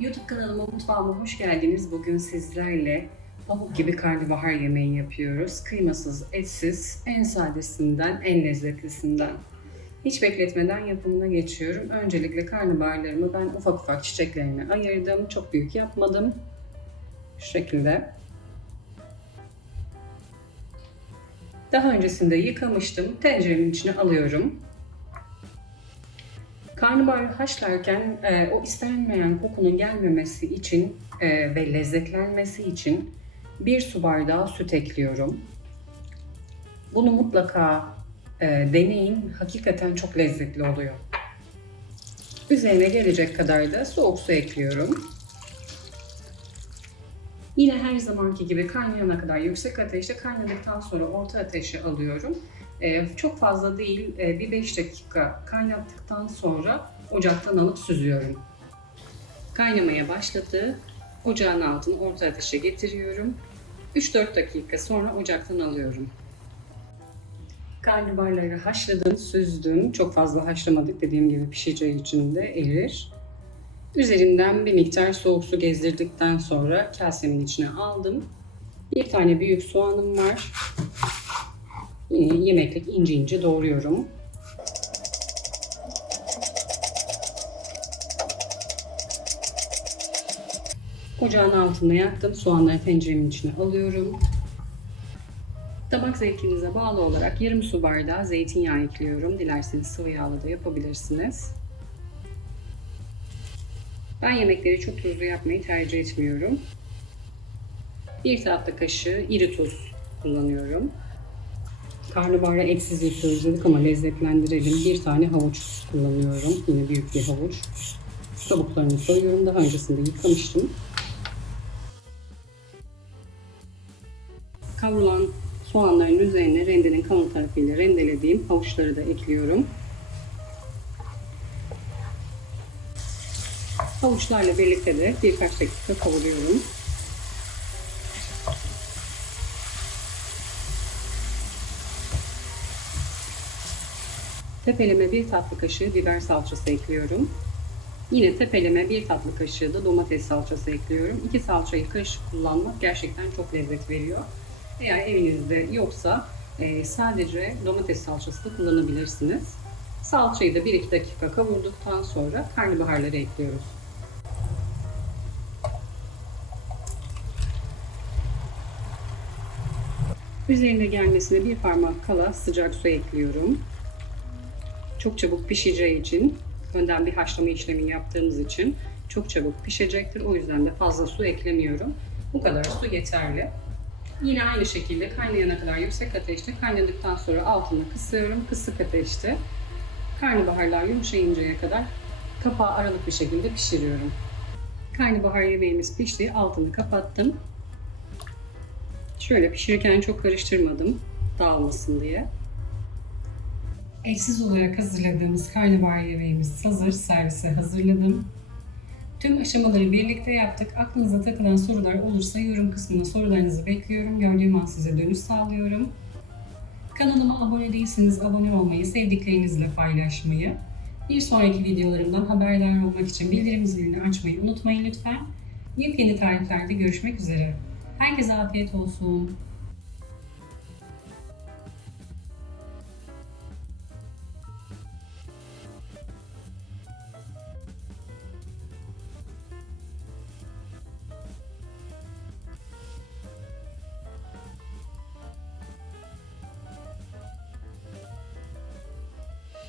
YouTube kanalıma mutfağıma hoş geldiniz. Bugün sizlerle pamuk gibi karnabahar yemeği yapıyoruz. Kıymasız, etsiz, en sadesinden, en lezzetlisinden. Hiç bekletmeden yapımına geçiyorum. Öncelikle karnabaharlarımı ben ufak ufak çiçeklerine ayırdım. Çok büyük yapmadım. Şu şekilde. Daha öncesinde yıkamıştım. Tenceremin içine alıyorum. Karnabaharı haşlarken e, o istenmeyen kokunun gelmemesi için e, ve lezzetlenmesi için bir su bardağı süt ekliyorum. Bunu mutlaka e, deneyin. Hakikaten çok lezzetli oluyor. Üzerine gelecek kadar da soğuk su ekliyorum. Yine her zamanki gibi kaynayana kadar yüksek ateşte kaynadıktan sonra orta ateşe alıyorum. Ee, çok fazla değil, e, bir 5 dakika kaynattıktan sonra ocaktan alıp süzüyorum. Kaynamaya başladı. Ocağın altını orta ateşe getiriyorum. 3-4 dakika sonra ocaktan alıyorum. Karnabaharları haşladım, süzdüm. Çok fazla haşlamadık dediğim gibi pişeceği için de erir. Üzerinden bir miktar soğuk su gezdirdikten sonra kasemin içine aldım. Bir tane büyük soğanım var. Yine yemeklik ince ince doğruyorum. Ocağın altında yaktım. Soğanları tenceremin içine alıyorum. Damak zevkinize bağlı olarak yarım su bardağı zeytinyağı ekliyorum. Dilerseniz sıvı yağla da yapabilirsiniz. Ben yemekleri çok tuzlu yapmayı tercih etmiyorum. Bir tatlı kaşığı iri tuz kullanıyorum. Karnabahara etsiz yapıyoruz dedik ama lezzetlendirelim. Bir tane havuç kullanıyorum. Yine büyük bir havuç. Kabuklarını soyuyorum. Daha öncesinde yıkamıştım. Kavrulan soğanların üzerine rendenin kalın tarafıyla rendelediğim havuçları da ekliyorum. Havuçlarla birlikte de birkaç dakika kavuruyorum. Tepeleme bir tatlı kaşığı biber salçası ekliyorum. Yine tepeleme bir tatlı kaşığı da domates salçası ekliyorum. İki salçayı karışık kullanmak gerçekten çok lezzet veriyor. Eğer evinizde yoksa e, sadece domates salçası da kullanabilirsiniz. Salçayı da 1-2 dakika kavurduktan sonra karnabaharları ekliyoruz. Üzerine gelmesine bir parmak kala sıcak su ekliyorum. Çok çabuk pişeceği için, önden bir haşlama işlemi yaptığımız için çok çabuk pişecektir. O yüzden de fazla su eklemiyorum. Bu kadar su yeterli. Yine aynı şekilde kaynayana kadar yüksek ateşte kaynadıktan sonra altını kısıyorum. Kısık ateşte karnabaharlar yumuşayıncaya kadar kapağı aralık bir şekilde pişiriyorum. Karnabahar yemeğimiz pişti. Altını kapattım. Şöyle pişirirken çok karıştırmadım dağılmasın diye. Etsiz olarak hazırladığımız karnabahar yemeğimiz hazır. Servise hazırladım. Tüm aşamaları birlikte yaptık. Aklınıza takılan sorular olursa yorum kısmına sorularınızı bekliyorum. Gördüğüm an size dönüş sağlıyorum. Kanalıma abone değilseniz abone olmayı, sevdiklerinizle paylaşmayı, bir sonraki videolarımdan haberdar olmak için bildirim zilini açmayı unutmayın lütfen. Yepyeni tariflerde görüşmek üzere. Herkese afiyet olsun.